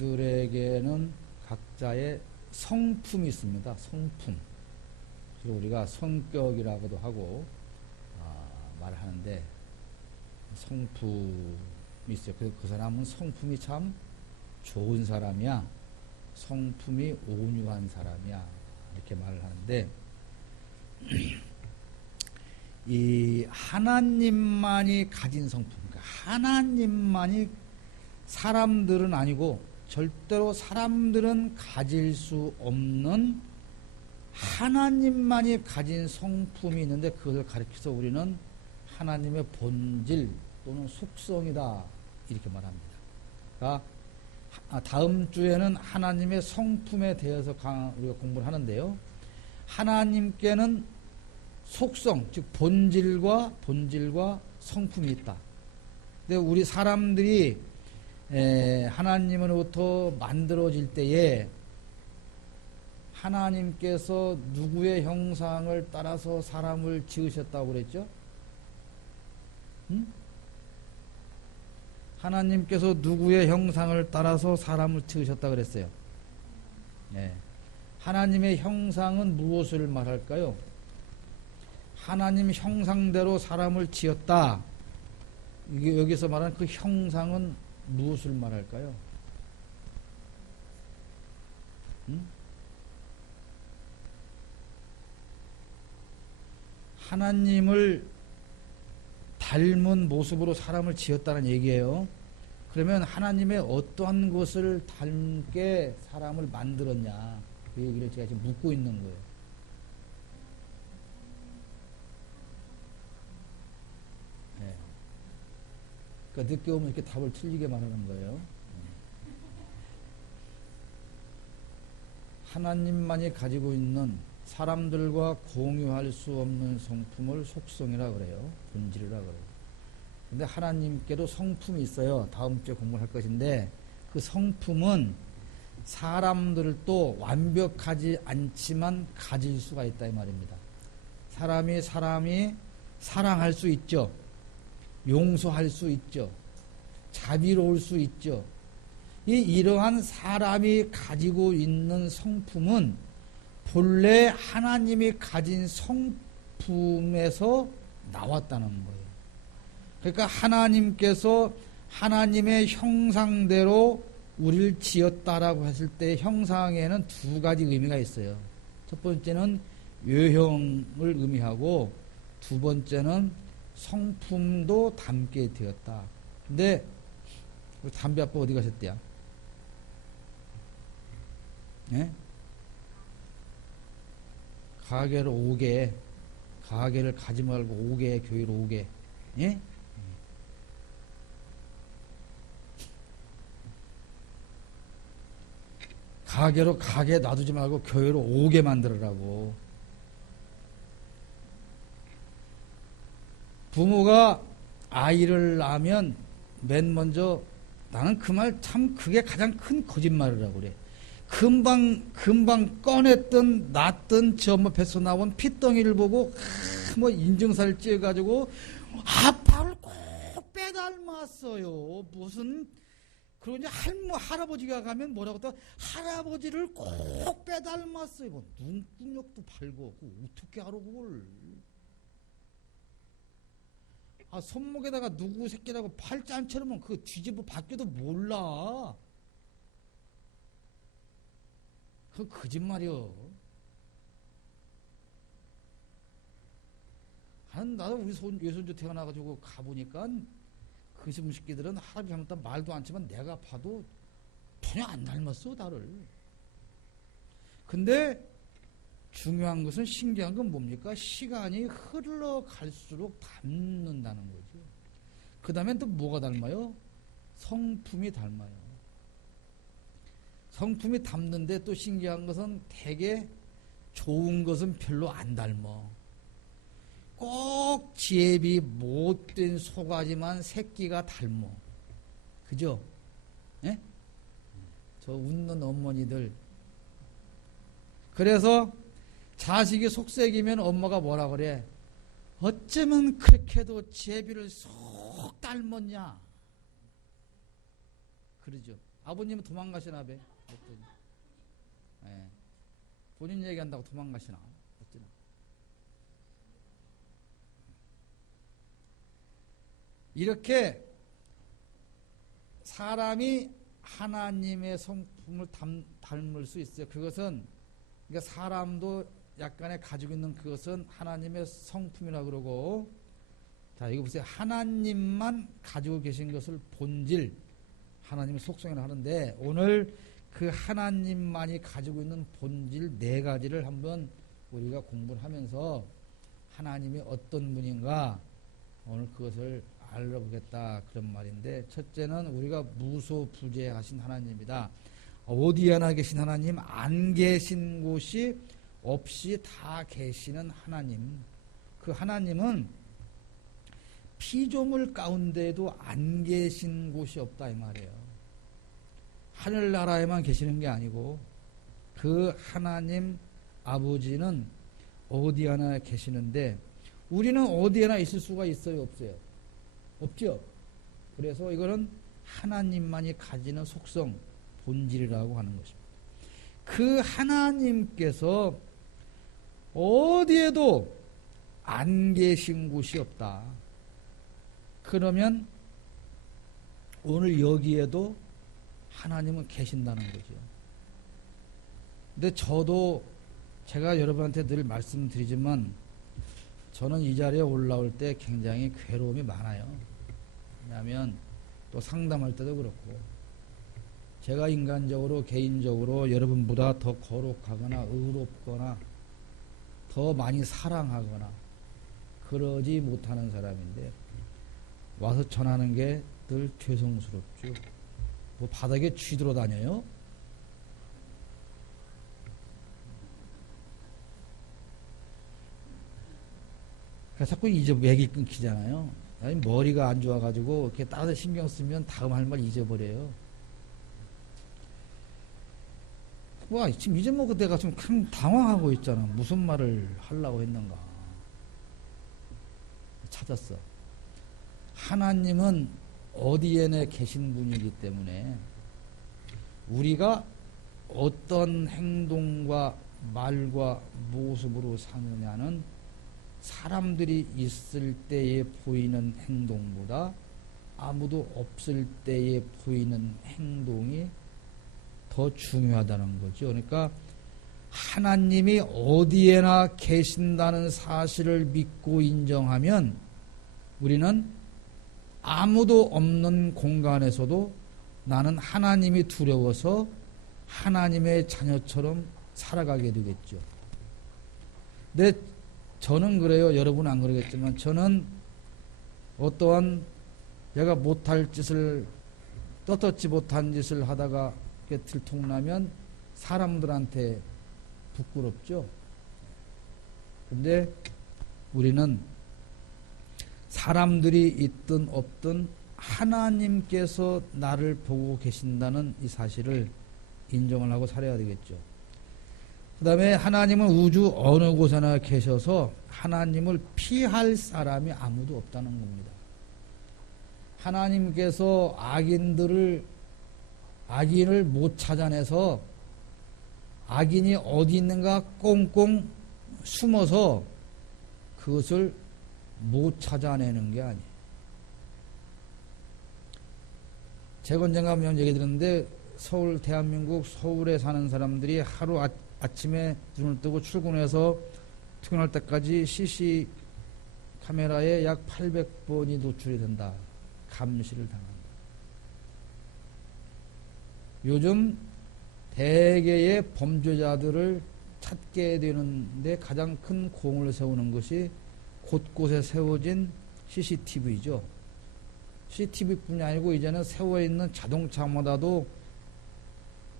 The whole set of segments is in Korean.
사람들에게는 각자의 성품이 있습니다. 성품. 그리고 우리가 성격이라고도 하고 말하는데 성품이 있어요. 그 사람은 성품이 참 좋은 사람이야. 성품이 온유한 사람이야. 이렇게 말을 하는데 이 하나님만이 가진 성품, 그러니까 하나님만이 사람들은 아니고 절대로 사람들은 가질 수 없는 하나님만이 가진 성품이 있는데 그것을 가리켜서 우리는 하나님의 본질 또는 속성이다 이렇게 말합니다. 그러니까 다음 주에는 하나님의 성품에 대해서 우리가 공부를 하는데요. 하나님께는 속성, 즉 본질과 성품이 있다. 근데 우리 사람들이 하나님으로부터 만들어질 때에 하나님께서 누구의 형상을 따라서 사람을 지으셨다고 그랬죠? 응? 하나님께서 누구의 형상을 따라서 사람을 지으셨다고 그랬어요? 네. 하나님의 형상은 무엇을 말할까요? 하나님 형상대로 사람을 지었다. 이게 여기서 말하는 그 형상은 무엇을 말할까요? 응? 하나님을 닮은 모습으로 사람을 지었다는 얘기예요. 그러면 하나님의 어떠한 것을 닮게 사람을 만들었냐, 그 얘기를 제가 지금 묻고 있는 거예요. 네. 그러니까 늦게 오면 이렇게 답을 틀리게 말하는 거예요. 하나님만이 가지고 있는 사람들과 공유할 수 없는 성품을 속성이라 그래요. 본질이라 그래요. 근데 하나님께도 성품이 있어요. 다음 주에 공부를 할 것인데 그 성품은 사람들도 완벽하지 않지만 가질 수가 있다 이 말입니다. 사람이 사랑할 수 있죠. 용서할 수 있죠. 자비로울 수 있죠. 이러한 사람이 가지고 있는 성품은 본래 하나님이 가진 성품에서 나왔다는 거예요. 그러니까 하나님께서 하나님의 형상대로 우리를 지었다라고 했을 때 형상에는 두 가지 의미가 있어요. 첫 번째는 외형을 의미하고 두 번째는 성품도 담게 되었다. 근데 우리 담배 아빠 어디 가셨대요? 예? 가게를 오게, 가게를 가지 말고 오게, 교회로 오게. 예? 가게로 가게 놔두지 말고 교회로 오게 만들으라고. 부모가 아이를 낳으면 맨 먼저 나는 그 말 참 그게 가장 큰 거짓말이라고 그래. 금방 꺼냈던 낳던 저 엄마 뱃속 나온 피덩이를 보고 뭐 인증사를 찍어가지고 아빠를 꼭 빼닮았어요. 무슨 그러니 할아버지가 가면 뭐라고 또 할아버지를 꼭 빼닮았어요. 뭐 눈구녕도 팔고 어떻게 알아 그걸? 손목에다가 누구 새끼라고 팔자 안 쳐놓으면 그 뒤집어 밖에도 몰라. 그 거짓말이요. 나도 우리 외손주 태어나가지고 가보니까 그 집 음식기들은 할아버지 잘못하면 말도 안 치면 내가 봐도 전혀 안 닮았어 나를. 근데 중요한 것은 신기한 건 뭡니까? 시간이 흘러갈수록 닮는다는 거죠. 그 다음엔 또 뭐가 닮아요? 성품이 닮아요. 성품이 닮는데 또 신기한 것은 되게 좋은 것은 별로 안 닮아. 꼭 지혜비 못된 소가지만 새끼가 닮아. 그죠? 예? 저 웃는 어머니들. 그래서 자식이 속색이면 엄마가 뭐라 그래? 어쩌면 그렇게도 지혜비를 쏙 닮았냐? 그러죠. 아버님은 도망가시나 봐. 어떠니? 예. 본인 얘기한다고 도망가시나? 어쩌나? 이렇게 사람이 하나님의 성품을 닮을 수 있어요. 그것은 그러니까 사람도 약간의 가지고 있는 그것은 하나님의 성품이라 그러고, 자 이거 보세요. 하나님만 가지고 계신 것을 본질, 하나님의 속성이라 하는데, 오늘 그 하나님만이 가지고 있는 본질 네 가지를 한번 우리가 공부를 하면서 하나님이 어떤 분인가 오늘 그것을 알아보겠다 그런 말인데, 첫째는 우리가 무소부재하신 하나님이다. 어디 하나 계신 하나님, 안 계신 곳이 없이 다 계시는 하나님. 그 하나님은 피조물 가운데에도 안 계신 곳이 없다 이 말이에요. 하늘나라에만 계시는 게 아니고 그 하나님 아버지는 어디 하나 계시는데, 우리는 어디 하나 있을 수가 있어요, 없어요? 없죠. 그래서 이거는 하나님만이 가지는 속성, 본질이라고 하는 것입니다. 그 하나님께서 어디에도 안 계신 곳이 없다. 그러면 오늘 여기에도 하나님은 계신다는 거죠. 근데 저도 제가 여러분한테 늘 말씀드리지만 저는 이 자리에 올라올 때 굉장히 괴로움이 많아요. 왜냐하면 또 상담할 때도 그렇고, 제가 인간적으로 개인적으로 여러분보다 더 거룩하거나 의롭거나 더 많이 사랑하거나 그러지 못하는 사람인데 와서 전하는 게 늘 죄송스럽죠. 뭐 바닥에 쥐 들어 다녀요? 자꾸 맥이 끊기잖아요. 아니, 머리가 안 좋아가지고 이렇게 따로 신경 쓰면 다음 할 말 잊어버려요. 와, 지금 잊어먹고 내가 좀 당황하고 있잖아. 무슨 말을 하려고 했는가. 찾았어. 하나님은 어디에나 계신 분이기 때문에 우리가 어떤 행동과 말과 모습으로 사느냐는 사람들이 있을 때에 보이는 행동보다 아무도 없을 때에 보이는 행동이 더 중요하다는 거죠. 그러니까 하나님이 어디에나 계신다는 사실을 믿고 인정하면 우리는 아무도 없는 공간에서도 나는 하나님이 두려워서 하나님의 자녀처럼 살아가게 되겠죠. 근데 저는 그래요. 여러분은 안 그러겠지만 저는 어떠한 내가 못할 짓을, 떳떳지 못한 짓을 하다가 들통나면 사람들한테 부끄럽죠. 근데 우리는 사람들이 있든 없든 하나님께서 나를 보고 계신다는 이 사실을 인정을 하고 살아야 되겠죠. 그 다음에 하나님은 우주 어느 곳에나 계셔서 하나님을 피할 사람이 아무도 없다는 겁니다. 하나님께서 악인을 못 찾아내서 악인이 어디 있는가 꽁꽁 숨어서 그것을 못 찾아내는 게 아니에요. 제가 언젠가 한번 얘기 들었는데 대한민국 서울에 사는 사람들이 하루 아침에 눈을 뜨고 출근해서 퇴근할 때까지 CC 카메라에 약 800번이 노출이 된다. 감시를 당한다. 요즘 대개의 범죄자들을 찾게 되는데 가장 큰 공을 세우는 것이 곳곳에 세워진 CCTV죠. CCTV뿐이 아니고 이제는 세워있는 자동차마다도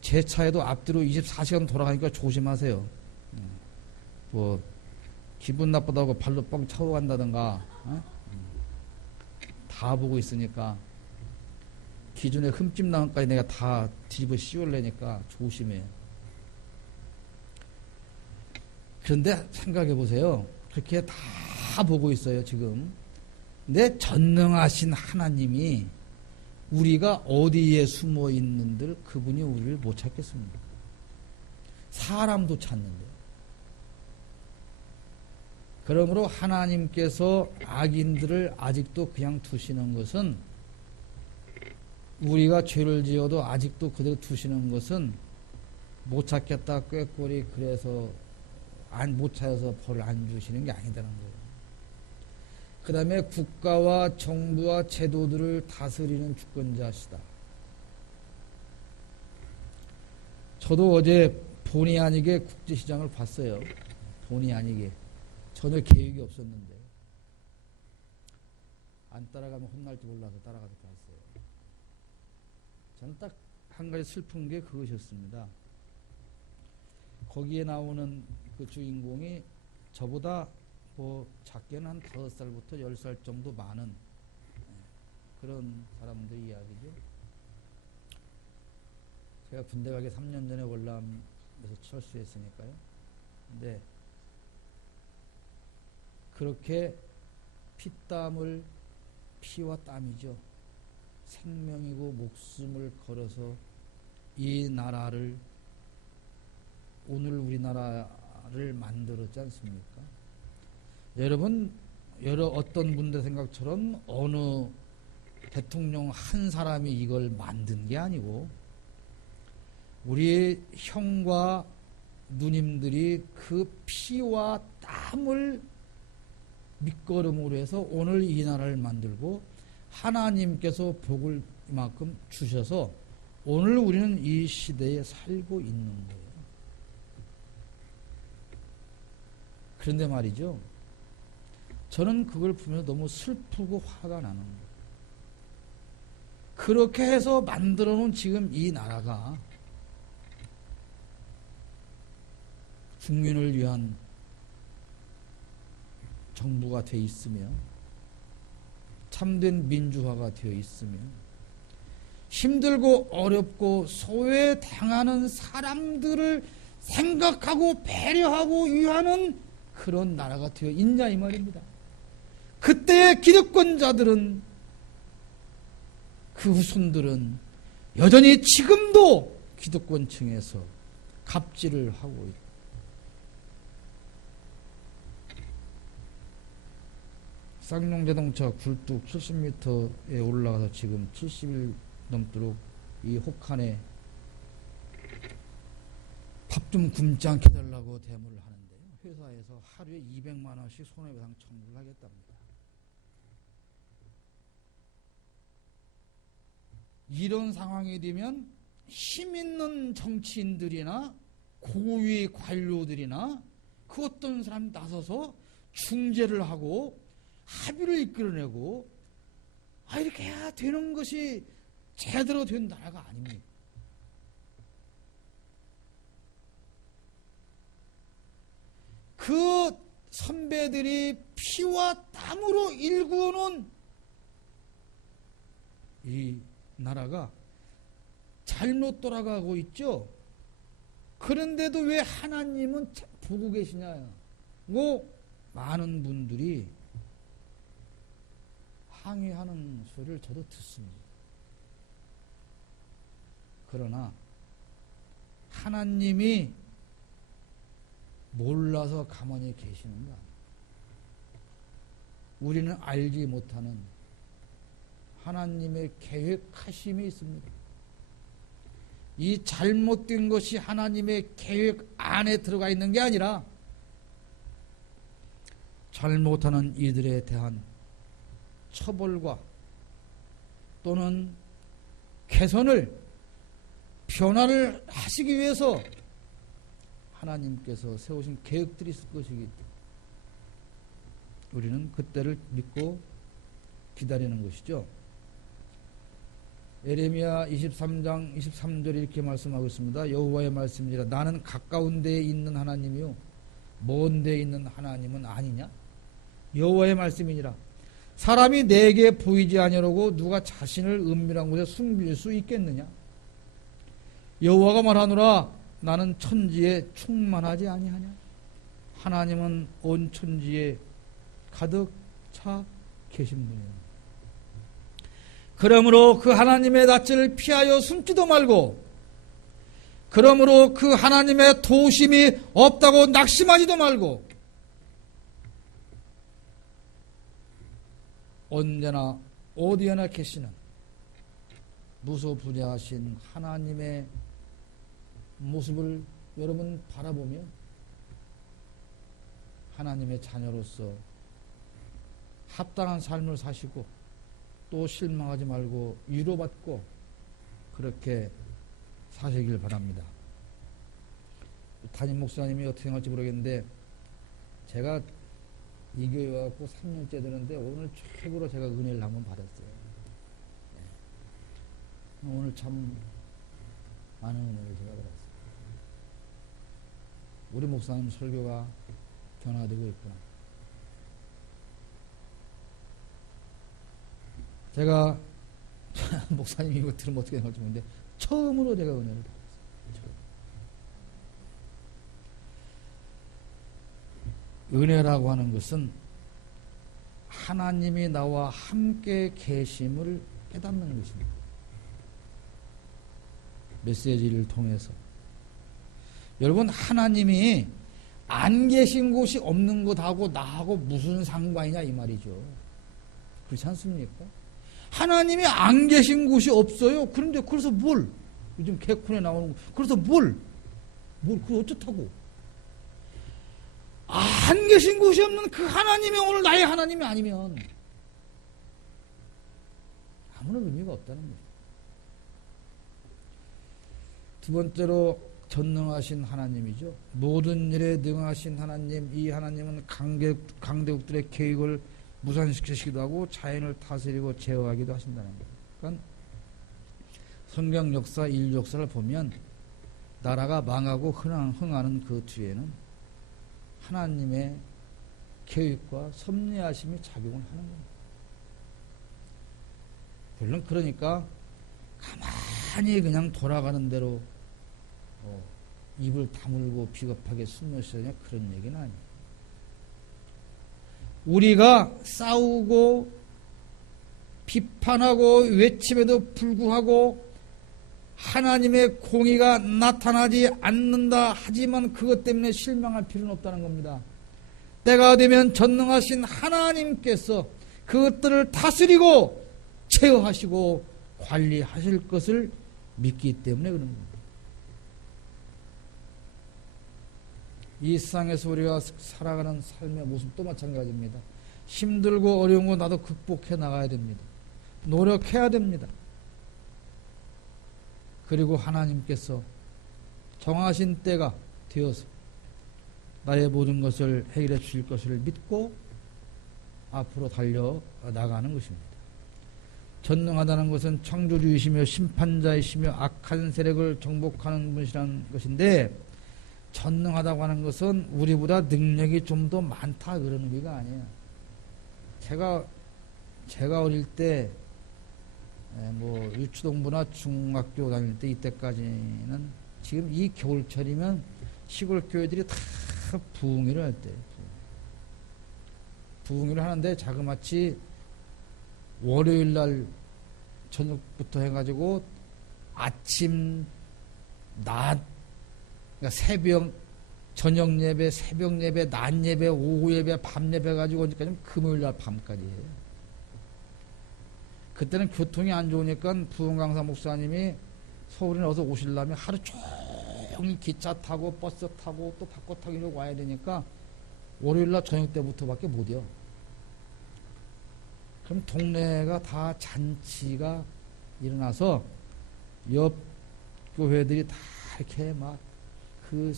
제 차에도 앞뒤로 24시간 돌아가니까 조심하세요. 뭐 기분 나쁘다고 발로 뻥 차고 간다든가 다 보고 있으니까 기존에 흠집 나온 것까지 내가 다 뒤집어 씌우려니까 조심해요. 그런데 생각해 보세요. 그렇게 다 보고 있어요 지금. 근데 전능하신 하나님이 우리가 어디에 숨어 있는들 그분이 우리를 못 찾겠습니다. 사람도 찾는데. 그러므로 하나님께서 악인들을 아직도 그냥 두시는 것은, 우리가 죄를 지어도 아직도 그대로 두시는 것은 못 찾겠다 꾀꼬리 그래서 못 찾아서 벌을 안 주시는 게 아니다는 거예요. 그 다음에 국가와 정부와 제도들을 다스리는 주권자시다. 저도 어제 본의 아니게 국제시장을 봤어요. 본의 아니게. 전혀 계획이 없었는데 안 따라가면 혼날지 몰라서 따라가서 봤어요. 저는 딱 한 가지 슬픈 게 그것이었습니다. 거기에 나오는 그 주인공이 저보다 뭐 작게는 한 5살부터 10살 정도 많은 그런 사람들 이야기죠. 제가 군대 가기 3년 전에 월남에서 철수했으니까요. 근데 그렇게 피땀을, 피와 땀이죠. 생명이고 목숨을 걸어서 이 나라를, 오늘 우리나라를 만들었지 않습니까? 여러분, 어떤 분들 생각처럼 어느 대통령 한 사람이 이걸 만든 게 아니고 우리 형과 누님들이 그 피와 땀을 밑거름으로 해서 오늘 이 나라를 만들고 하나님께서 복을 이만큼 주셔서 오늘 우리는 이 시대에 살고 있는 거예요. 그런데 말이죠. 저는 그걸 보면서 너무 슬프고 화가 나는 거예요. 그렇게 해서 만들어 놓은 지금 이 나라가 국민을 위한 정부가 되어 있으며 참된 민주화가 되어 있으며 힘들고 어렵고 소외당하는 사람들을 생각하고 배려하고 위하는 그런 나라가 되어 있냐 이 말입니다. 그때의 기득권자들은, 그 후손들은 여전히 지금도 기득권층에서 갑질을 하고 있다. 쌍용자동차 굴뚝 70m에 올라가서 지금 70일 넘도록 이 혹한에 밥 좀 굶지 않게 해달라고 대모를 하는데요. 회사에서 하루에 200만 원씩 손해배상 청구를 하겠답니다. 이런 상황이 되면 힘 있는 정치인들이나 고위 관료들이나 그 어떤 사람이 나서서 중재를 하고 합의를 이끌어내고 이렇게 해야 되는 것이 제대로 된 나라가 아닙니다. 그 선배들이 피와 땀으로 일구어놓은 이 나라가 잘못 돌아가고 있죠. 그런데도 왜 하나님은 보고 계시냐고 많은 분들이 항의하는 소리를 저도 듣습니다. 그러나 하나님이 몰라서 가만히 계시는 거 아니에요. 우리는 알지 못하는 하나님의 계획하심이 있습니다. 이 잘못된 것이 하나님의 계획 안에 들어가 있는 게 아니라 잘못하는 이들에 대한 처벌과 또는 개선을, 변화를 하시기 위해서 하나님께서 세우신 계획들이 있을 것이기 때문에 우리는 그때를 믿고 기다리는 것이죠. 예레미야 23장 23절에 이렇게 말씀하고 있습니다. 여호와의 말씀이라. 나는 가까운 데에 있는 하나님이요 먼 데에 있는 하나님은 아니냐? 여호와의 말씀이니라. 사람이 내게 보이지 아니하려고 누가 자신을 은밀한 곳에 숨길 수 있겠느냐? 여호와가 말하노라. 나는 천지에 충만하지 아니하냐? 하나님은 온 천지에 가득 차 계신 분이에요. 그러므로 그 하나님의 낯을 피하여 숨지도 말고, 그러므로 그 하나님의 도우심이 없다고 낙심하지도 말고, 언제나 어디에나 계시는 무소부재하신 하나님의 모습을 여러분 바라보며 하나님의 자녀로서 합당한 삶을 사시고 또 실망하지 말고 위로받고 그렇게 사시길 바랍니다. 담임 목사님이 어떻게 생각할지 모르겠는데, 제가 이 교회 와갖고 3년째 되는데 오늘 최고로 제가 은혜를 한번 받았어요. 오늘 참 많은 은혜를 제가 받았어요. 우리 목사님 설교가 변화되고 있구나. 제가 목사님 이거 들으면 어떻게 생각할지 모르겠는데 처음으로 제가 은혜를 받았어요. 은혜라고 하는 것은 하나님이 나와 함께 계심을 깨닫는 것입니다. 메시지를 통해서 여러분, 하나님이 안 계신 곳이 없는 것하고 나하고 무슨 상관이냐 이 말이죠. 그렇지 않습니까? 하나님이 안 계신 곳이 없어요. 그런데 그래서 뭘? 요즘 개콘에 나오는 거. 그래서 뭘 그거 어쩌다고? 안 계신 곳이 없는 그 하나님이 오늘 나의 하나님이 아니면 아무런 의미가 없다는 거죠. 두 번째로 전능하신 하나님이죠. 모든 일에 능하신 하나님, 이 하나님은 강대국들의 계획을 무산시키기도 하고 자연을 다스리고 제어하기도 하신다는 거예요. 그러니까 성경 역사, 인류 역사를 보면 나라가 망하고 흥하는 그 뒤에는 하나님의 계획과 섭리하심이 작용을 하는 겁니다. 물론 그러니까 가만히 그냥 돌아가는 대로 입을 다물고 비겁하게 숨을 쉬냐 그런 얘기는 아니에요. 우리가 싸우고 비판하고 외침에도 불구하고 하나님의 공의가 나타나지 않는다 하지만 그것 때문에 실망할 필요는 없다는 겁니다. 때가 되면 전능하신 하나님께서 그것들을 다스리고 제어하시고 관리하실 것을 믿기 때문에 그런 겁니다. 이 세상에서 우리가 살아가는 삶의 모습도 마찬가지입니다. 힘들고 어려운 거 나도 극복해 나가야 됩니다. 노력해야 됩니다. 그리고 하나님께서 정하신 때가 되어서 나의 모든 것을 해결해 주실 것을 믿고 앞으로 달려 나가는 것입니다. 전능하다는 것은 창조주이시며 심판자이시며 악한 세력을 정복하는 분이라는 것인데, 전능하다고 하는 것은 우리보다 능력이 좀 더 많다 그런 의미가 아니에요. 제가 어릴 때 유치동부나 중학교 다닐 때 이때까지는 지금 이 겨울철이면 시골 교회들이 다 부흥회를 할 때 부흥회를 하는데 자그마치 월요일날 저녁부터 해가지고 아침 낮 그러니까 새벽 저녁 예배, 새벽 예배, 낮 예배, 오후 예배, 밤 예배 가지고 언제까지 금요일날 밤까지 해요. 그때는 교통이 안 좋으니까 부흥강사 목사님이 서울에 어서 오시려면 하루 종일 기차 타고 버스 타고 또 바꿔 타기로 와야 되니까 월요일날 저녁 때부터밖에 못해요. 그럼 동네가 다 잔치가 일어나서 옆 교회들이 다 이렇게 막 그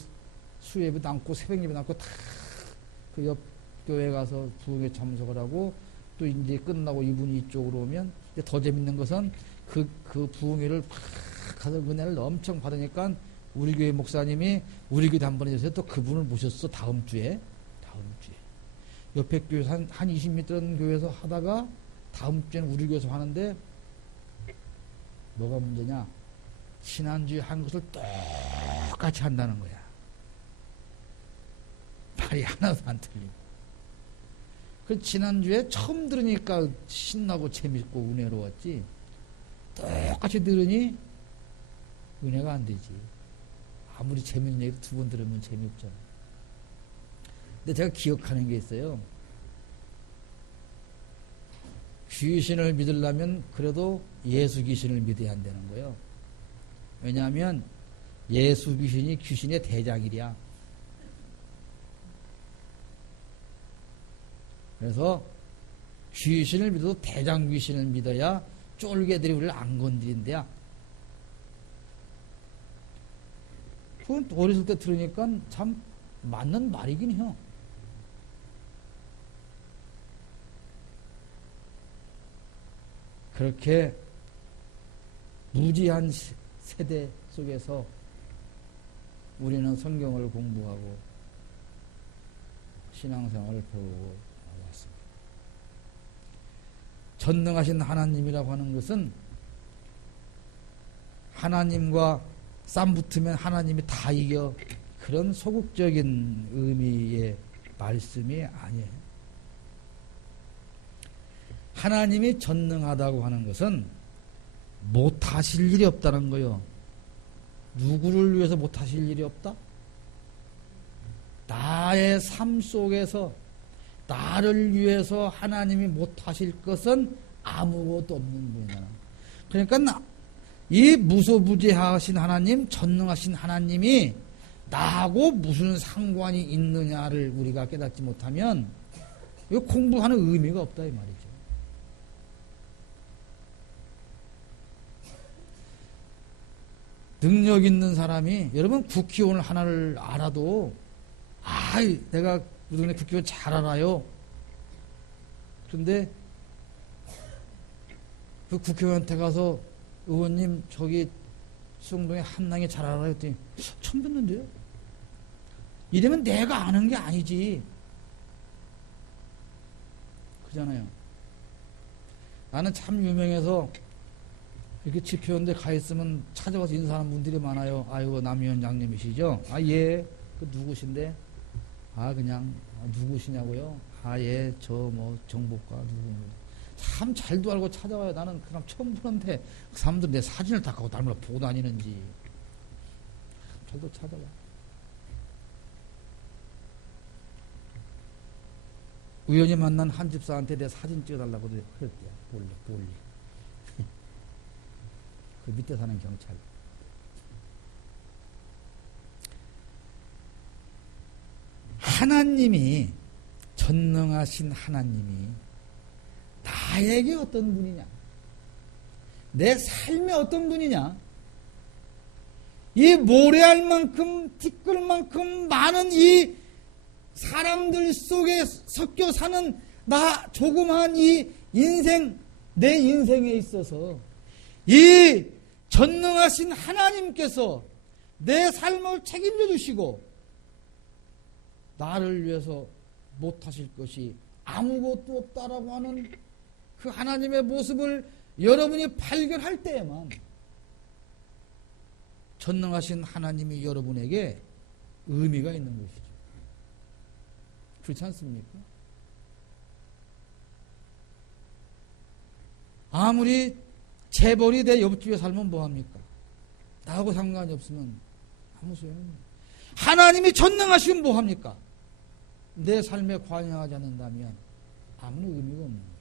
수예배 남고 새벽 예배 남고 다 그 옆 교회 가서 부흥회 참석을 하고 또 이제 끝나고 이분이 이쪽으로 오면 이제 더 재밌는 것은 그 부흥회를 팍 가서 은혜를 엄청 받으니까 우리 교회 목사님이 우리 교회 한 번 해주세요. 또 그분을 모셨어. 다음 주에 옆에 교회 한 20m 되는 교회에서 하다가 다음 주에는 우리 교회에서 하는데 뭐가 문제냐? 지난주에 한 것을 똑같이 한다는 거야. 말이 하나도 안 틀리고. 그 지난주에 처음 들으니까 신나고 재밌고 은혜로웠지. 똑같이 들으니 은혜가 안 되지. 아무리 재밌는 얘기 두 번 들으면 재미없잖아. 근데 제가 기억하는 게 있어요. 귀신을 믿으려면 그래도 예수 귀신을 믿어야 한다는 거예요. 왜냐하면 예수 귀신이 귀신의 대장이랴. 그래서 귀신을 믿어도 대장 귀신을 믿어야 쫄개들이 우리를 안 건드린대야. 그건 어렸을 때 들으니까 참 맞는 말이긴 해요. 그렇게 무지한 세대 속에서 우리는 성경을 공부하고 신앙생활을 배우고 왔습니다. 전능하신 하나님이라고 하는 것은 하나님과 쌈 붙으면 하나님이 다 이겨, 그런 소극적인 의미의 말씀이 아니에요. 하나님이 전능하다고 하는 것은 못하실 일이 없다는 거예요. 누구를 위해서 못하실 일이 없다? 나의 삶 속에서 나를 위해서 하나님이 못하실 것은 아무것도 없는 분이잖아. 그러니까 이 무소부재하신 하나님, 전능하신 하나님이 나하고 무슨 상관이 있느냐를 우리가 깨닫지 못하면 이거 공부하는 의미가 없다 이 말이죠. 능력 있는 사람이, 여러분 국회의원 하나를 알아도 내가 우리 동네 국회의원 잘 알아요. 그런데 그 국회의원한테 가서 의원님 저기 수영동에 한낭에 잘 알아요 했더니 처음 듣는데요. 이러면 내가 아는 게 아니지. 그잖아요. 나는 참 유명해서 이렇게 집회원데 가 있으면 찾아가서 인사하는 분들이 많아요. 아이고 남위원장님이시죠? 아 예. 그 누구신데? 아 그냥 누구시냐고요? 아 예. 저 뭐 정보과 누구. 참 잘도 알고 찾아와요. 나는 그 사람 처음 보는데 그 사람들 내 사진을 다 갖고 닮으러 보고 다니는지. 잘도 찾아와. 우연히 만난 한 집사한테 내 사진 찍어달라고 그랬대요. 볼리. 그 밑에 사는 경찰. 하나님이, 전능하신 하나님이 나에게 어떤 분이냐, 내 삶에 어떤 분이냐, 이 모래알만큼 티끌만큼 많은 이 사람들 속에 섞여 사는 나 조그마한 이 인생, 내 인생에 있어서 이 전능하신 하나님께서 내 삶을 책임져 주시고 나를 위해서 못하실 것이 아무것도 없다라고 하는 그 하나님의 모습을 여러분이 발견할 때에만 전능하신 하나님이 여러분에게 의미가 있는 것이죠. 그렇지 않습니까? 아무리 재벌이 내 옆집에 살면 뭐합니까? 나하고 상관이 없으면 아무 소용없습니다. 하나님이 전능하시면 뭐합니까? 내 삶에 관여하지 않는다면 아무런 의미가 없는 것이죠.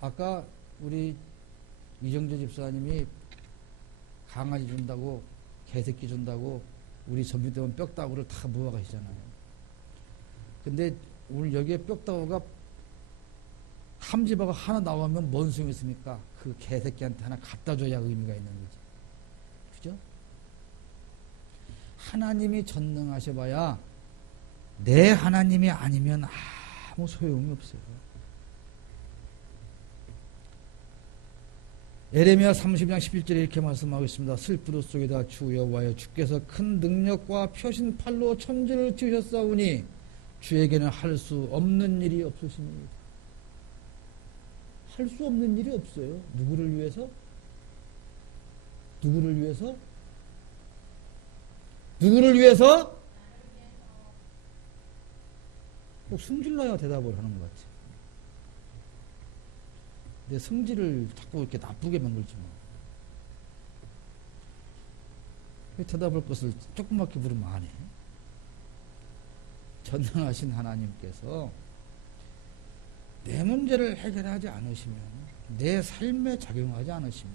아까 우리 이정재 집사님이 강아지 준다고, 개새끼 준다고 우리 전비대원 뼈다구를 다 모아가시잖아요. 근데 오늘 여기에 뼈다구가 탐지바가 하나 나오면 뭔 소용이 있습니까? 그 개새끼한테 하나 갖다 줘야 의미가 있는 거지. 그죠? 하나님이 전능하셔봐야 내 하나님이 아니면 아무 소용이 없어요. 에레미야 30장 11절에 이렇게 말씀하고 있습니다. 슬프도 속에다 주 여호와여 주께서 큰 능력과 펴신 팔로 천지를 띄우셨사오니 주에게는 할 수 없는 일이 없으십니다. 할 수 없는 일이 없어요. 누구를 위해서? 누구를 위해서? 누구를 위해서? 꼭 승질나야 대답을 하는 것 같아. 내 성질을 자꾸 이렇게 나쁘게 만들지 뭐. 왜 대답할 것을 조그맣게 물으면 안 해? 전능하신 하나님께서 내 문제를 해결하지 않으시면, 내 삶에 작용하지 않으시면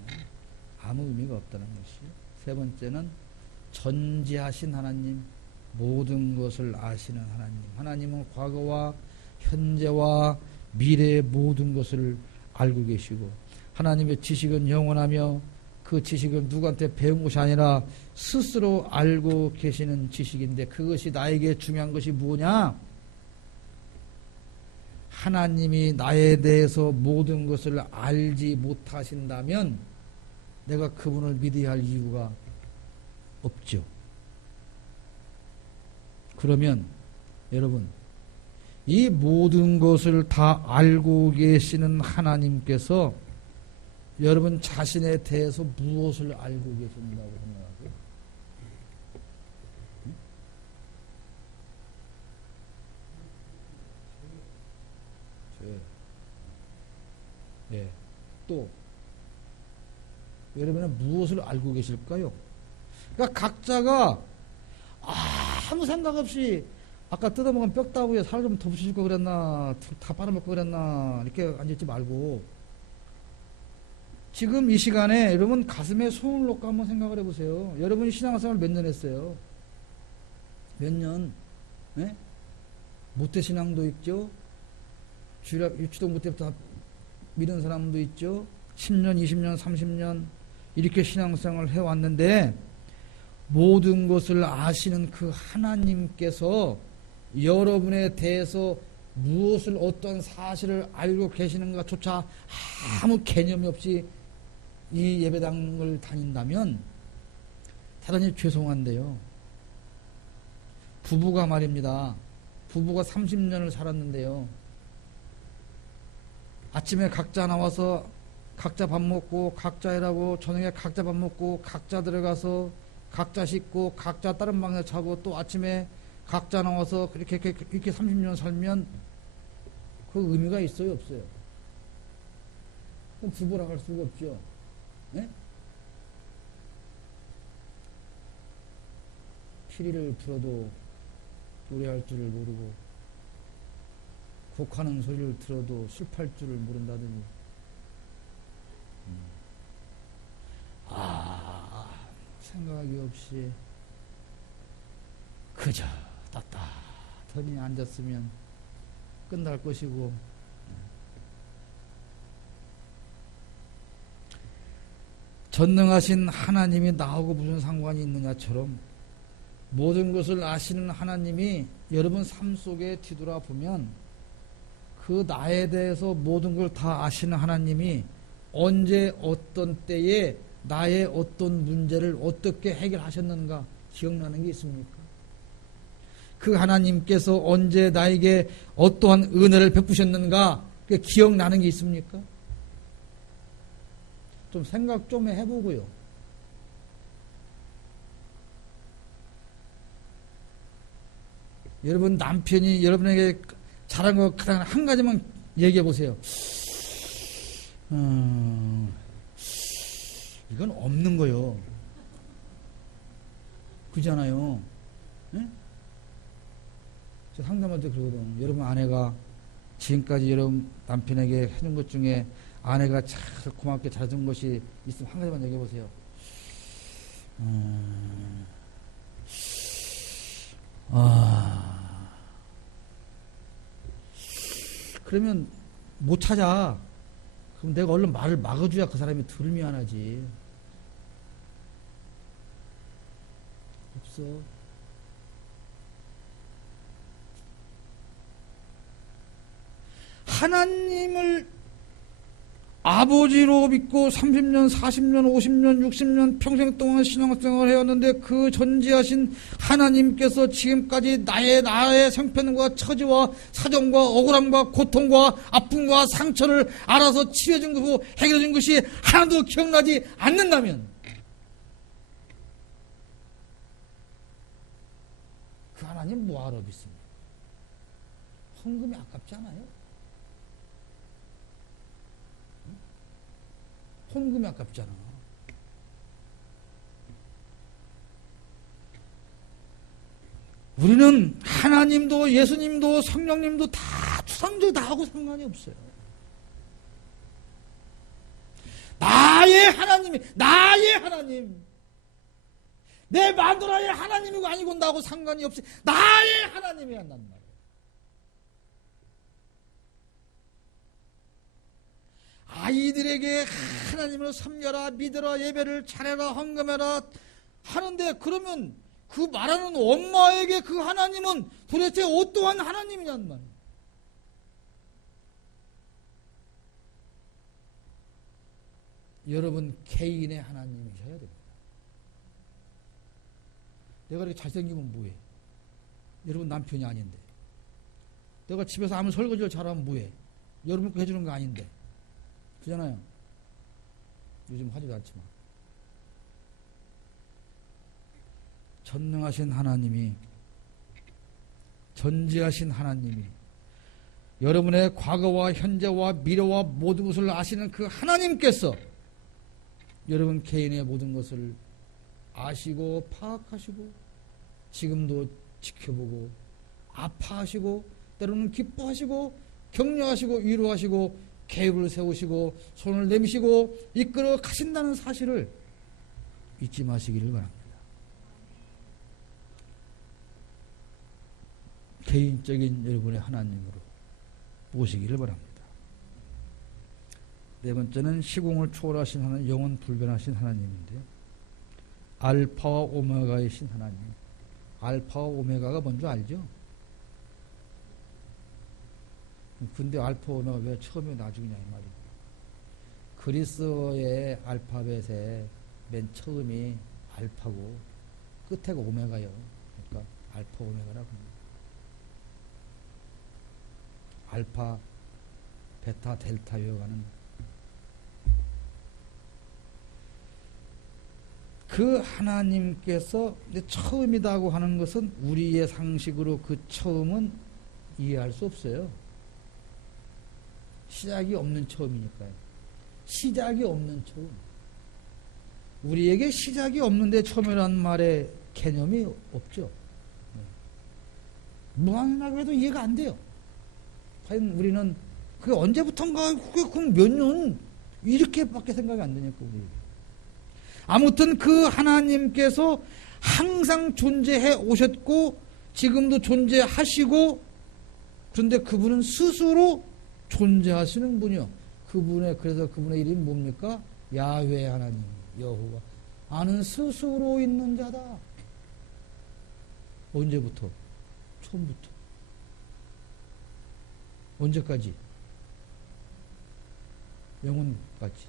아무 의미가 없다는 것이요. 세 번째는 전지하신 하나님, 모든 것을 아시는 하나님. 하나님은 과거와 현재와 미래의 모든 것을 알고 계시고, 하나님의 지식은 영원하며 그 지식은 누구한테 배운 것이 아니라 스스로 알고 계시는 지식인데, 그것이 나에게 중요한 것이 뭐냐? 하나님이 나에 대해서 모든 것을 알지 못하신다면 내가 그분을 믿어야 할 이유가 없죠. 그러면 여러분, 이 모든 것을 다 알고 계시는 하나님께서 여러분 자신에 대해서 무엇을 알고 계신다고 생각하세요? 예. 또 여러분은 무엇을 알고 계실까요? 그러니까 각자가 아무 생각 없이 아까 뜯어먹은 뼈다구에 살 좀 더 붙이실 거 그랬나, 다 빨아먹고 그랬나, 이렇게 앉아있지 말고 지금 이 시간에 여러분 가슴에 손을 놓고 한번 생각을 해보세요. 여러분이 신앙생활 몇 년 했어요? 몇 년? 네? 모태신앙도 있죠. 유치동부 때부터 믿은 사람도 있죠. 10년, 20년, 30년 이렇게 신앙생활을 해왔는데, 모든 것을 아시는 그 하나님께서 여러분에 대해서 무엇을, 어떤 사실을 알고 계시는가조차 아무 개념이 없이 이 예배당을 다닌다면 대단히 죄송한데요. 부부가 말입니다. 부부가 30년을 살았는데요. 아침에 각자 나와서 각자 밥 먹고 각자 일하고, 저녁에 각자 밥 먹고 각자 들어가서 각자 씻고 각자 다른 방에 자고, 또 아침에 각자 나와서 이렇게 30년 살면 그 의미가 있어요, 없어요? 그럼 부부라고 할 수가 없죠. 네? 피리를 불어도 노래할 줄을 모르고, 곡하는 소리를 들어도 슬플 줄을 모른다더니, 생각이 없이 그저 따뜻하니 앉았으면 끝날 것이고, 전능하신 하나님이 나하고 무슨 상관이 있느냐처럼 모든 것을 아시는 하나님이 여러분 삶 속에 뒤돌아보면 그 나에 대해서 모든 걸 다 아시는 하나님이 언제 어떤 때에 나의 어떤 문제를 어떻게 해결하셨는가 기억나는 게 있습니까? 그 하나님께서 언제 나에게 어떠한 은혜를 베푸셨는가 기억나는 게 있습니까? 좀 생각 좀 해보고요. 여러분 남편이 여러분에게 잘한 거 한 가지만 얘기해 보세요. 이건 없는 거요. 그잖아요. 네? 저 상담할 때 그러거든. 여러분 아내가 지금까지 여러분 남편에게 해준 것 중에 아내가 참 고맙게 잘해준 것이 있으면 한 가지만 얘기해 보세요. 그러면 못 찾아. 그럼 내가 얼른 말을 막아줘야 그 사람이 덜 미안하지. 없어. 하나님을 아버지로 믿고 30년, 40년, 50년, 60년 평생 동안 신앙생활을 해왔는데, 그 전지하신 하나님께서 지금까지 나의 형편과 처지와 사정과 억울함과 고통과 아픔과 상처를 알아서 치료해준 것이고 해결해준 것이 하나도 기억나지 않는다면, 그 하나님 뭐하러 믿습니까? 헌금이 아깝지 않아요? 헌금이 아깝잖아. 우리는 하나님도 예수님도 성령님도 다 추상적 다 하고 상관이 없어요. 나의 하나님이 나의 하나님, 내 마누라의 하나님이고 아니고 나하고 상관이 없이 나의 하나님이 한단 말이에요. 아이들에게 하나님을 섬겨라, 믿어라, 예배를 잘해라, 헌금해라 하는데, 그러면 그 말하는 엄마에게 그 하나님은 도대체 어떠한 하나님이냐는 말이에요. 여러분 개인의 하나님이셔야 됩니다. 내가 이렇게 잘생기면 뭐해? 여러분 남편이 아닌데. 내가 집에서 아무 설거지를 잘하면 뭐해? 여러분 거 해주는 거 아닌데. 그잖아요. 요즘 하지도 않지만. 전능하신 하나님이, 전지하신 하나님이, 여러분의 과거와 현재와 미래와 모든 것을 아시는 그 하나님께서 여러분 개인의 모든 것을 아시고 파악하시고 지금도 지켜보고 아파하시고 때로는 기뻐하시고 격려하시고 위로하시고 계획을 세우시고 손을 내미시고 이끌어 가신다는 사실을 잊지 마시기를 바랍니다. 개인적인 여러분의 하나님으로 모시기를 바랍니다. 네 번째는 시공을 초월하신 하나님, 영원 불변하신 하나님인데요. 알파와 오메가이신 하나님. 알파와 오메가가 뭔지 알죠? 근데 알파 오메가 왜 처음에 나중이냐 이 말이에요. 그리스어의 알파벳의 맨 처음이 알파고 끝에가 오메가요. 그러니까 알파 오메가라고 합니다. 알파, 베타, 델타 외워가는 그 하나님께서 처음이라고 하는 것은 우리의 상식으로 그 처음은 이해할 수 없어요. 시작이 없는 처음이니까요. 시작이 없는 처음. 우리에게 시작이 없는데 처음이라는 말의 개념이 없죠. 무한이라고 해도 이해가 안 돼요. 과연 우리는 그게 언제부턴가, 그게 몇 년, 이렇게밖에 생각이 안 되니까, 우리. 아무튼 그 하나님께서 항상 존재해 오셨고, 지금도 존재하시고, 그런데 그분은 스스로 존재하시는 분이요. 그래서 그분의 이름이 뭡니까? 야훼 하나님, 여호와. 나는 스스로 있는 자다. 언제부터? 처음부터. 언제까지? 영원까지.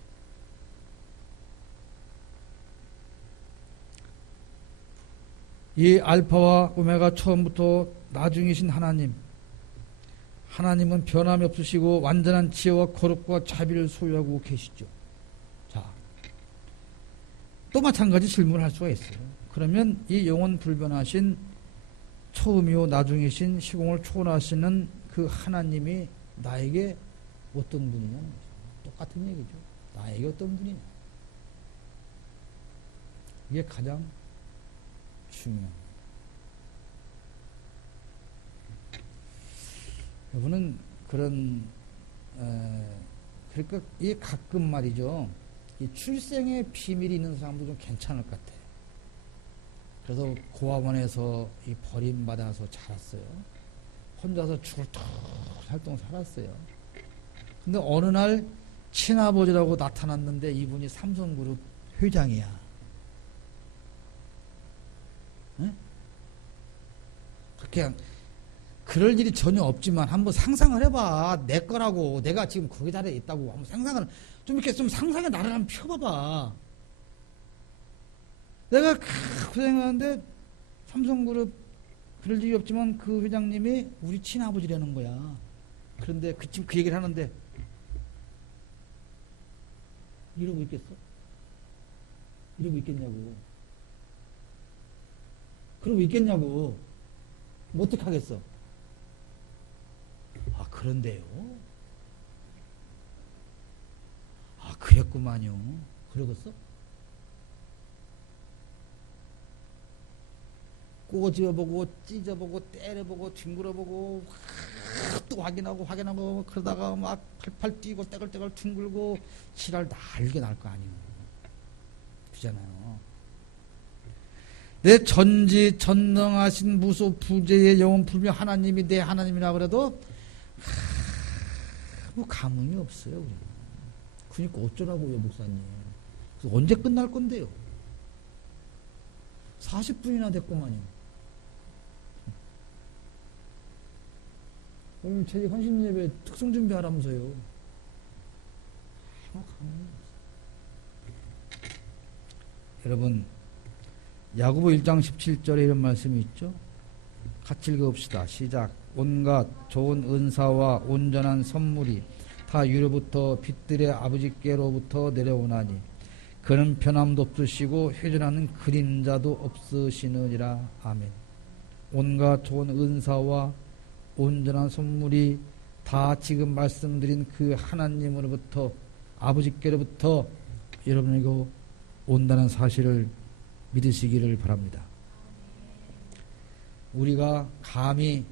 이 알파와 오메가 처음부터 나중이신 하나님, 하나님은 변함이 없으시고 완전한 지혜와 거룩과 자비를 소유하고 계시죠. 자, 또 마찬가지 질문을 할 수가 있어요. 그러면 이 영원 불변하신 처음이요 나중이신 시공을 초월하시는 그 하나님이 나에게 어떤 분이냐는 거죠. 똑같은 얘기죠. 나에게 어떤 분이냐. 이게 가장 중요합니다. 여러분은 그러니까 이게 가끔 말이죠. 이 출생의 비밀이 있는 사람도 좀 괜찮을 것 같아요. 그래서 고아원에서 이 버림받아서 자랐어요. 혼자서 죽을 턱 살동 살았어요. 근데 어느 날 친아버지라고 나타났는데 이분이 삼성그룹 회장이야. 응? 그냥 그럴 일이 전혀 없지만 한번 상상을 해봐. 내 거라고. 내가 지금 거기 자리에 있다고. 한번 상상을 좀 이렇게 좀 상상의 나를 한번 펴봐봐. 내가 고생하는데 삼성그룹 그럴 일이 없지만 그 회장님이 우리 친아버지라는 거야. 그런데 지금 그 얘기를 하는데 이러고 있겠어? 이러고 있겠냐고. 그러고 있겠냐고. 뭐 어떡하겠어? 아, 그런데요. 아, 그랬구만요. 그러겠어? 꼬집어보고 찢어보고 때려보고 뒹굴어보고 또 확인하고 그러다가 막 팔팔 뛰고 떼글떼글 둥글고 지랄 날게 날 거 아니에요. 그잖아요. 내 전지 전능하신 무소 부재의 영원 불명 하나님이 내 하나님이라 그래도 뭐 감흥이 없어요. 그러니까 어쩌라고요, 목사님. 그래서 언제 끝날 건데요? 40분이나 됐구만요. 오늘 체육 헌신예배 특송 준비하라면서요. 여러분, 야고보 1장 17절에 이런 말씀이 있죠. 같이 읽어봅시다. 시작. 온갖 좋은 은사와 온전한 선물이 다 위로부터 빛들의 아버지께로부터 내려오나니 그는 변함도 없으시고 회전하는 그림자도 없으시느니라. 아멘. 온갖 좋은 은사와 온전한 선물이 다 지금 말씀드린 그 하나님으로부터 아버지께로부터 여러분에게 온다는 사실을 믿으시기를 바랍니다. 우리가 감히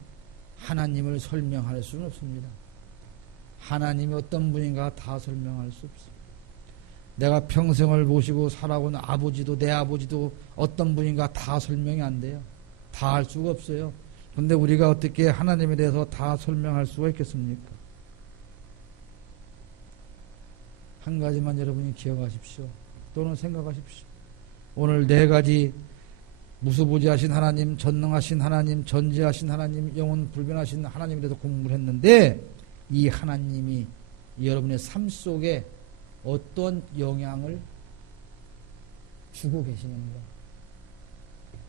하나님을 설명할 수는 없습니다. 하나님이 어떤 분인가 다 설명할 수 없습니다. 내가 평생을 모시고 살아온 아버지도 내 아버지도 어떤 분인가 다 설명이 안 돼요. 다 할 수가 없어요. 그런데 우리가 어떻게 하나님에 대해서 다 설명할 수가 있겠습니까? 한 가지만 여러분이 기억하십시오. 또는 생각하십시오. 오늘 네 가지 무소부지하신 하나님, 전능하신 하나님, 전지하신 하나님, 영원 불변하신 하나님에 대해서 공부를 했는데 이 하나님이 여러분의 삶 속에 어떤 영향을 주고 계시는가.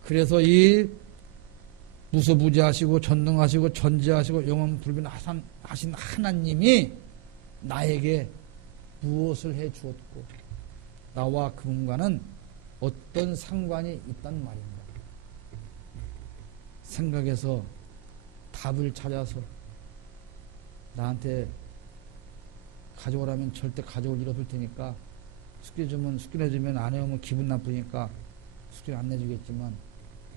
그래서 이 무소부지하시고 전능하시고 전지하시고 영원 불변하신 하나님이 나에게 무엇을 해 주었고 나와 그분과는 어떤 상관이 있단 말입니다. 생각해서 답을 찾아서 나한테 가져오라면 절대 가져올 일 없을 테니까 숙제 내주면 안 해오면 기분 나쁘니까 숙제 안 내주겠지만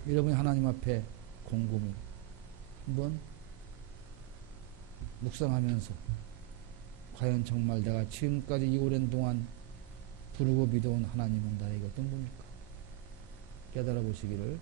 여러분이 하나님 앞에 곰곰이 한번 묵상하면서 과연 정말 내가 지금까지 이 오랜 동안 부르고 믿어온 하나님은 나에게 어떤 분입니까? 깨달아 보시기를